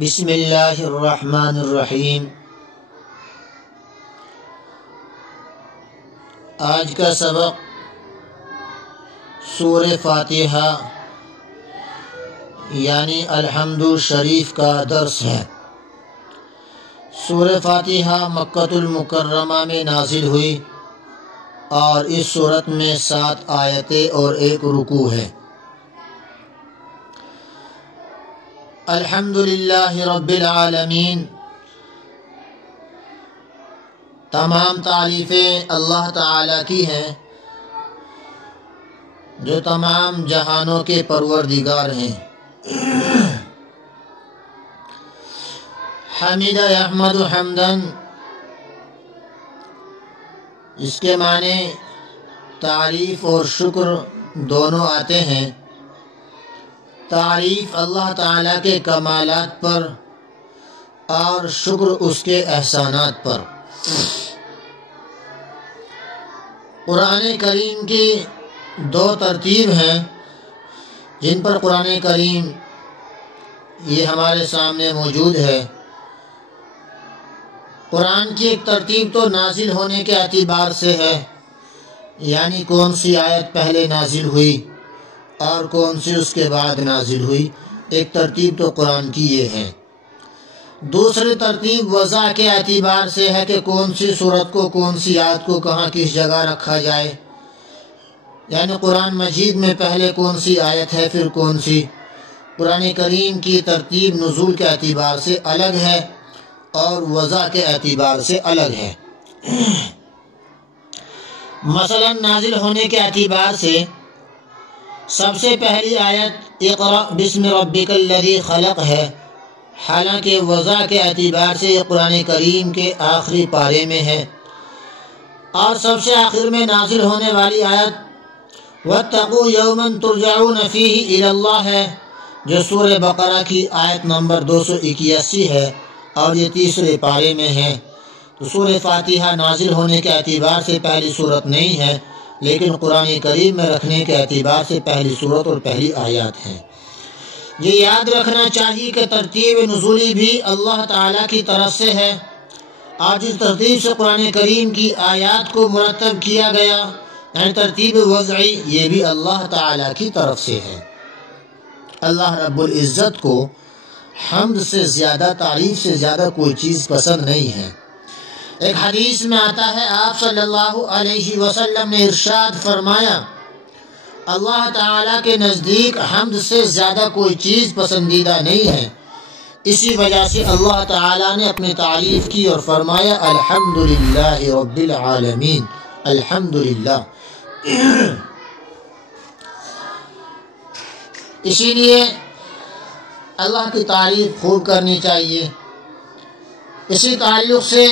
بسم اللہ الرحمن الرحیم۔ آج کا سبق سورہ فاتحہ یعنی الحمد شریف کا درس ہے۔ سورہ فاتحہ مکۃ المکرمہ میں نازل ہوئی اور اس سورت میں 7 آیتیں اور 1 رکوع ہے۔ الحمدللہ رب العالمین، تمام تعریفیں اللہ تعالی کی ہیں جو تمام جہانوں کے پروردگار ہیں۔ حمد یحمد حمدن، اس کے معنی تعریف اور شکر دونوں آتے ہیں۔ تعریف اللہ تعالیٰ کے کمالات پر اور شکر اس کے احسانات پر۔ قرآن کریم کی 2 ترتیب ہیں جن پر قرآن کریم یہ ہمارے سامنے موجود ہے۔ قرآن کی ایک ترتیب تو نازل ہونے کے اعتبار سے ہے، یعنی کون سی آیت پہلے نازل ہوئی اور کون سی اس کے بعد نازل ہوئی، ایک ترتیب تو قرآن کی یہ ہے۔ دوسری ترتیب وضع کے اعتبار سے ہے کہ کون سی سورت کو، کون سی آیت کو کہاں کس جگہ رکھا جائے، یعنی قرآن مجید میں پہلے کون سی آیت ہے پھر کون سی۔ قرآن کریم کی ترتیب نزول کے اعتبار سے الگ ہے اور وضع کے اعتبار سے الگ ہے۔ مثلا نازل ہونے کے اعتبار سے سب سے پہلی آیت اقرأ بسم ربک الذی خلق ہے، حالانکہ وضع کے اعتبار سے یہ قرآن کریم کے آخری پارے میں ہے۔ اور سب سے آخر میں نازل ہونے والی آیت واتقوا یوما ترجعون فیہ الی اللہ ہے، جو سورہ بقرہ کی آیت نمبر 281 ہے اور یہ تیسرے پارے میں ہے۔ تو سورہ فاتحہ نازل ہونے کے اعتبار سے پہلی سورت نہیں ہے، لیکن قرآن کریم میں رکھنے کے اعتبار سے پہلی سورت اور پہلی آیات ہیں۔ یہ یاد رکھنا چاہیے کہ ترتیب نزولی بھی اللہ تعالیٰ کی طرف سے ہے، اور جس ترتیب سے قرآن کریم کی آیات کو مرتب کیا گیا یعنی ترتیب وضعی، یہ بھی اللہ تعالیٰ کی طرف سے ہے۔ اللہ رب العزت کو حمد سے زیادہ، تعریف سے زیادہ کوئی چیز پسند نہیں ہے۔ ایک حدیث میں آتا ہے آپ صلی اللہ علیہ وسلم نے ارشاد فرمایا، اللہ تعالیٰ کے نزدیک حمد سے زیادہ کوئی چیز پسندیدہ نہیں ہے۔ اسی وجہ سے اللہ تعالیٰ نے اپنی تعریف کی اور فرمایا الحمدللہ رب العالمین، الحمدللہ۔ اسی لیے اللہ کی تعریف خوب کرنی چاہیے۔ اسی تعلق سے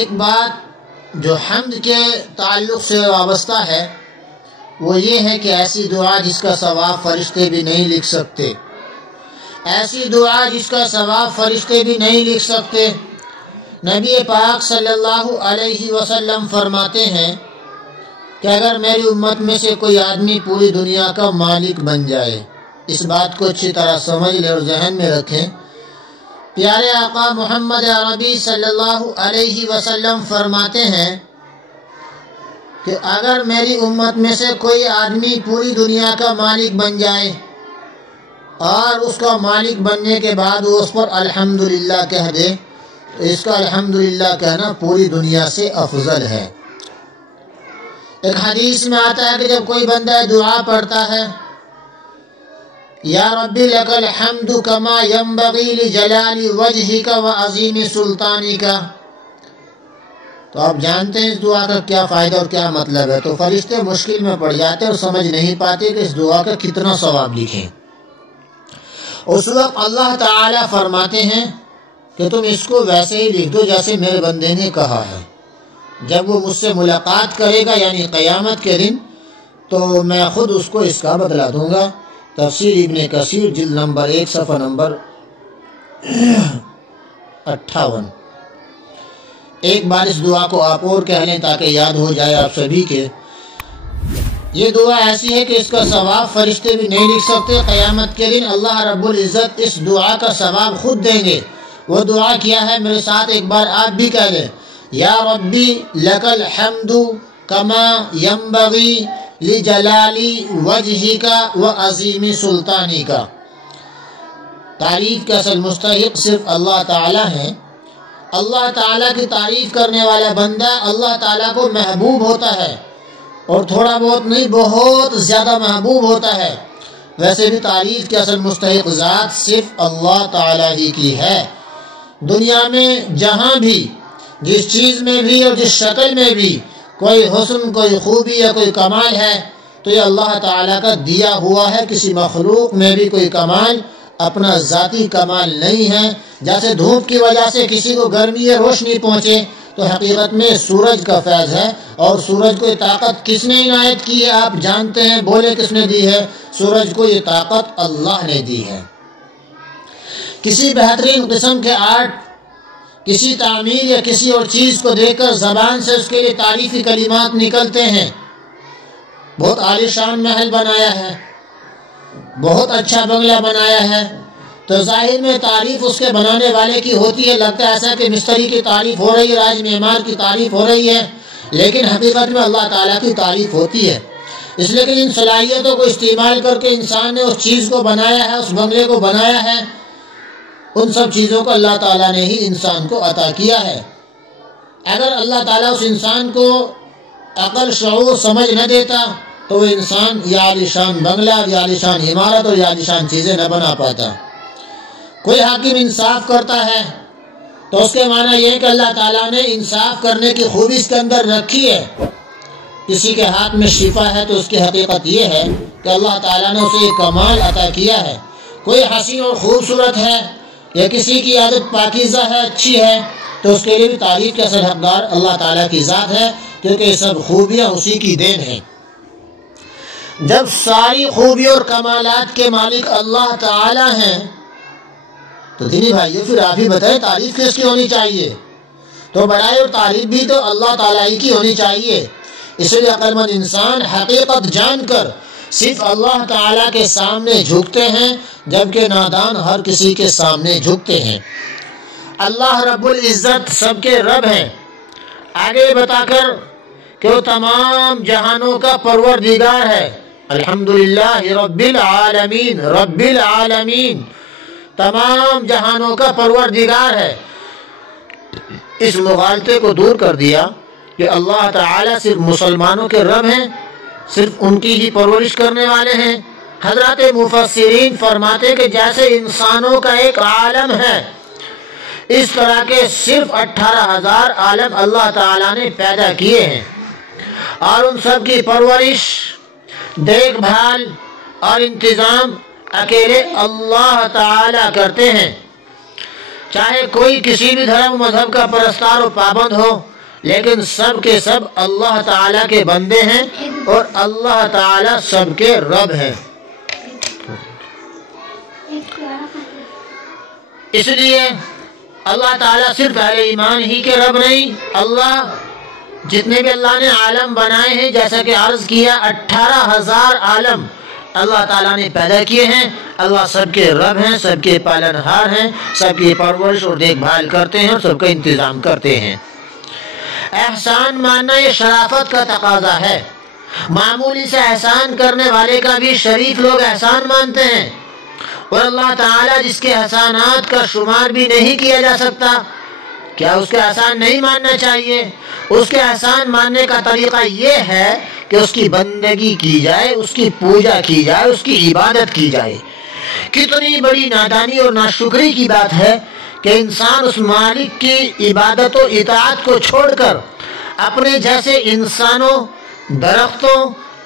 ایک بات جو حمد کے تعلق سے وابستہ ہے وہ یہ ہے کہ ایسی دعا جس کا ثواب فرشتے بھی نہیں لکھ سکتے، ایسی دعا جس کا ثواب فرشتے بھی نہیں لکھ سکتے۔ نبی پاک صلی اللہ علیہ وسلم فرماتے ہیں کہ اگر میری امت میں سے کوئی آدمی پوری دنیا کا مالک بن جائے، اس بات کو اچھی طرح سمجھ لے اور ذہن میں رکھیں، پیارے آقا محمد عربی صلی اللہ علیہ وسلم فرماتے ہیں کہ اگر میری امت میں سے کوئی آدمی پوری دنیا کا مالک بن جائے اور اس کا مالک بننے کے بعد وہ اس پر الحمدللہ کہہ دے، تو اس کا الحمدللہ کہنا پوری دنیا سے افضل ہے۔ ایک حدیث میں آتا ہے کہ جب کوئی بندہ دعا پڑھتا ہے یا ربی لک الحمد کما ینبغی لجلال وجہک وعظیم سلطانک، تو آپ جانتے ہیں اس دعا کا کیا فائدہ اور کیا مطلب ہے۔ تو فرشتے مشکل میں پڑ جاتے اور سمجھ نہیں پاتے کہ اس دعا کا کتنا ثواب لکھیں۔ اس وقت اللہ تعالیٰ فرماتے ہیں کہ تم اس کو ویسے ہی لکھ دو جیسے میرے بندے نے کہا ہے۔ جب وہ مجھ سے ملاقات کرے گا یعنی قیامت کے دن، تو میں خود اس کو اس کا بدلہ دوں گا۔ تفسیر ابن کثیر جلد نمبر 1 صفحہ نمبر 58۔ ایک بار اس دعا کو آپ اور کہہ لیں تاکہ یاد ہو جائے آپ سبھی کے یہ دعا ایسی ہے کہ اس کا ثواب فرشتے بھی نہیں لکھ سکتے. قیامت کے دن اللہ رب العزت اس دعا کا ثواب خود دیں گے. وہ دعا کیا ہے میرے ساتھ ایک بار آپ بھی کہہ لیں. یا ربی لک الحمد کما ینبغی لجلالی وجہک وعظیم سلطانک. تعریف کا اصل مستحق صرف اللہ تعالی ہیں. اللہ تعالیٰ کی تعریف کرنے والا بندہ اللہ تعالیٰ کو محبوب ہوتا ہے، اور تھوڑا بہت نہیں، بہت زیادہ محبوب ہوتا ہے. ویسے بھی تعریف کے اصل مستحق ذات صرف اللہ تعالیٰ ہی کی ہے. دنیا میں جہاں بھی، جس چیز میں بھی اور جس شکل میں بھی کوئی حسن، کوئی خوبی یا کوئی کمال ہے تو یہ اللہ تعالیٰ کا دیا ہوا ہے. کسی مخلوق میں بھی کوئی کمال اپنا ذاتی کمال نہیں ہے. جیسے دھوپ کی وجہ سے کسی کو گرمی یا روشنی پہنچے تو حقیقت میں سورج کا فیض ہے، اور سورج کو یہ طاقت کس نے عنایت کی ہے آپ جانتے ہیں؟ بولے کس نے دی ہے؟ سورج کو یہ طاقت اللہ نے دی ہے. کسی بہترین قسم کے آرٹ، کسی تعمیر یا کسی اور چیز کو دیکھ کر زبان سے اس کے لیے تعریفی کلمات نکلتے ہیں. بہت عالیشان محل بنایا ہے، بہت اچھا بنگلہ بنایا ہے، تو ظاہر میں تعریف اس کے بنانے والے کی ہوتی ہے. لگتا ہے ایسا کہ مستری کی تعریف ہو رہی ہے، راج معمار کی تعریف ہو رہی ہے، لیکن حقیقت میں اللہ تعالیٰ کی تعریف ہوتی ہے. اس لیے کہ ان صلاحیتوں کو استعمال کر کے انسان نے اس چیز کو بنایا ہے، اس بنگلے کو بنایا ہے، ان سب چیزوں کو اللہ تعالیٰ نے ہی انسان کو عطا کیا ہے. اگر اللہ تعالیٰ اس انسان کو عقل، شعور، سمجھ نہ دیتا تو وہ انسان یا عالیشان بنگلہ، یا عالیشان عمارت اور یا عالیشان چیزیں نہ بنا پاتا. کوئی حاکم انصاف کرتا ہے تو اس کے معنی یہ ہے کہ اللہ تعالیٰ نے انصاف کرنے کی خوبی اس کے اندر رکھی ہے. کسی کے ہاتھ میں شفا ہے تو اس کی حقیقت یہ ہے کہ اللہ تعالیٰ نے اسے ایک کمال عطا کیا ہے. کوئی حسین اور خوبصورت ہے یا کسی کی عادت پاکیزہ ہے، اچھی ہے، تو اس کے لیے بھی تعریف کے اصل حقدار اللہ تعالیٰ کی ذات ہے، کیونکہ یہ سب خوبیاں اسی کی دین ہیں. جب ساری خوبی اور کمالات کے مالک اللہ تعالیٰ ہیں تو دینی بھائیو پھر آپ ہی بتائیں تعریف کس کی ہونی چاہیے؟ تو بڑائی اور تعریف بھی تو اللہ تعالیٰ ہی کی ہونی چاہیے. اس لیے عقل مند انسان حقیقت جان کر صرف اللہ تعالیٰ کے سامنے جھکتے ہیں، جبکہ نادان ہر کسی کے سامنے جھکتے ہیں. اللہ رب العزت سب کے رب ہیں. آگے بتا کر کہ وہ تمام جہانوں کا پروردگار ہے. الحمدللہ رب العالمین، رب العالمین، تمام جہانوں کا پروردگار ہے. اس مغالطے کو دور کر دیا کہ اللہ تعالیٰ صرف مسلمانوں کے رب ہیں، صرف ان کی ہی پرورش کرنے والے ہیں. حضرات مفسرین فرماتے کہ جیسے انسانوں کا ایک عالم ہے، اس طرح کے صرف 18,000 عالم اللہ تعالیٰ نے پیدا کیے ہیں، اور ان سب کی پرورش، دیکھ بھال اور انتظام اکیلے اللہ تعالیٰ کرتے ہیں. چاہے کوئی کسی بھی دھرم و مذہب کا پرستار و پابند ہو، لیکن سب کے سب اللہ تعالیٰ کے بندے ہیں، اور اللہ تعالیٰ سب کے رب ہیں. اس لیے اللہ تعالیٰ صرف اہل ایمان ہی کے رب نہیں، اللہ جتنے بھی اللہ نے عالم بنائے ہیں، جیسا کہ عرض کیا 18,000 عالم اللہ تعالیٰ نے پیدا کیے ہیں. اللہ سب کے رب ہیں، سب کے پالنہار ہیں، سب کی پرورش اور دیکھ بھال کرتے ہیں، اور سب کا انتظام کرتے ہیں. احسان ماننا یہ شرافت کا تقاضا ہے. معمولی سے احسان کرنے والے کا بھی شریف لوگ احسان مانتے ہیں، اور اللہ تعالیٰ جس کے احسانات کا شمار بھی نہیں کیا جا سکتا، کیا اس کے احسان نہیں ماننا چاہیے؟ اس کے احسان ماننے کا طریقہ یہ ہے کہ اس کی بندگی کی جائے، اس کی پوجا کی جائے، اس کی عبادت کی جائے. کتنی بڑی نادانی اور ناشکری کی بات ہے کہ انسان اس مالک کی عبادت و اطاعت کو چھوڑ کر اپنے جیسے انسانوں، درختوں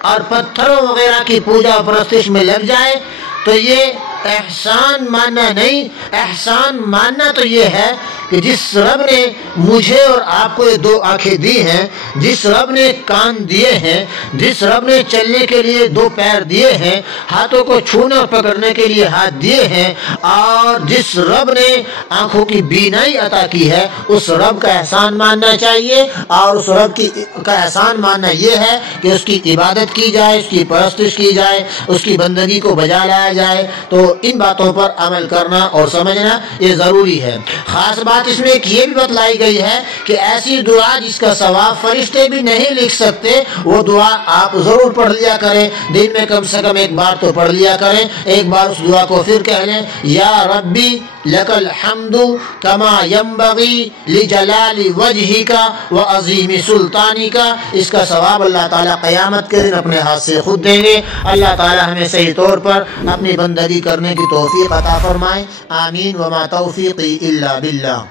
اور پتھروں وغیرہ کی پوجا و پرستش میں لگ جائے. تو یہ احسان ماننا نہیں. احسان ماننا تو یہ ہے کہ جس رب نے مجھے اور آپ کو یہ دو آنکھیں دی ہیں، جس رب نے کان دیے ہیں، جس رب نے چلنے کے لیے دو پیر دیے ہیں، ہاتھوں کو چھونے اور پکڑنے کے لیے ہاتھ دیے ہیں، اور جس رب نے آنکھوں کی بینائی عطا کی ہے، اس رب کا احسان ماننا چاہیے۔ اور اس رب کا احسان ماننا یہ ہے کہ اس کی عبادت کی جائے، اس کی پرستش کی جائے، اس کی بندگی کو بجا لایا جائے۔ تو ان باتوں پر عمل کرنا اور سمجھنا یہ ضروری ہے۔ خاص بات اس میں ایک یہ بھی بتلائی گئی ہے کہ ایسی دعا جس کا ثواب فرشتے بھی نہیں لکھ سکتے، وہ دعا آپ ضرور پڑھ لیا کریں، دن میں کم سے کم ایک بار تو پڑھ لیا کریں۔ ایک بار اس دعا کو پھر کہہ لیں، یا ربی لک الحمد کما ینبغی لجلال وجہک وعظیم سلطانک۔ اس کا ثواب اللہ تعالیٰ قیامت کے دن اپنے ہاتھ سے خود دیں گے۔ اللہ تعالیٰ ہمیں صحیح طور پر اپنی بندگی کرنے کی توفیق عطا فرمائے، آمین۔ وما توفیقی الا باللہ۔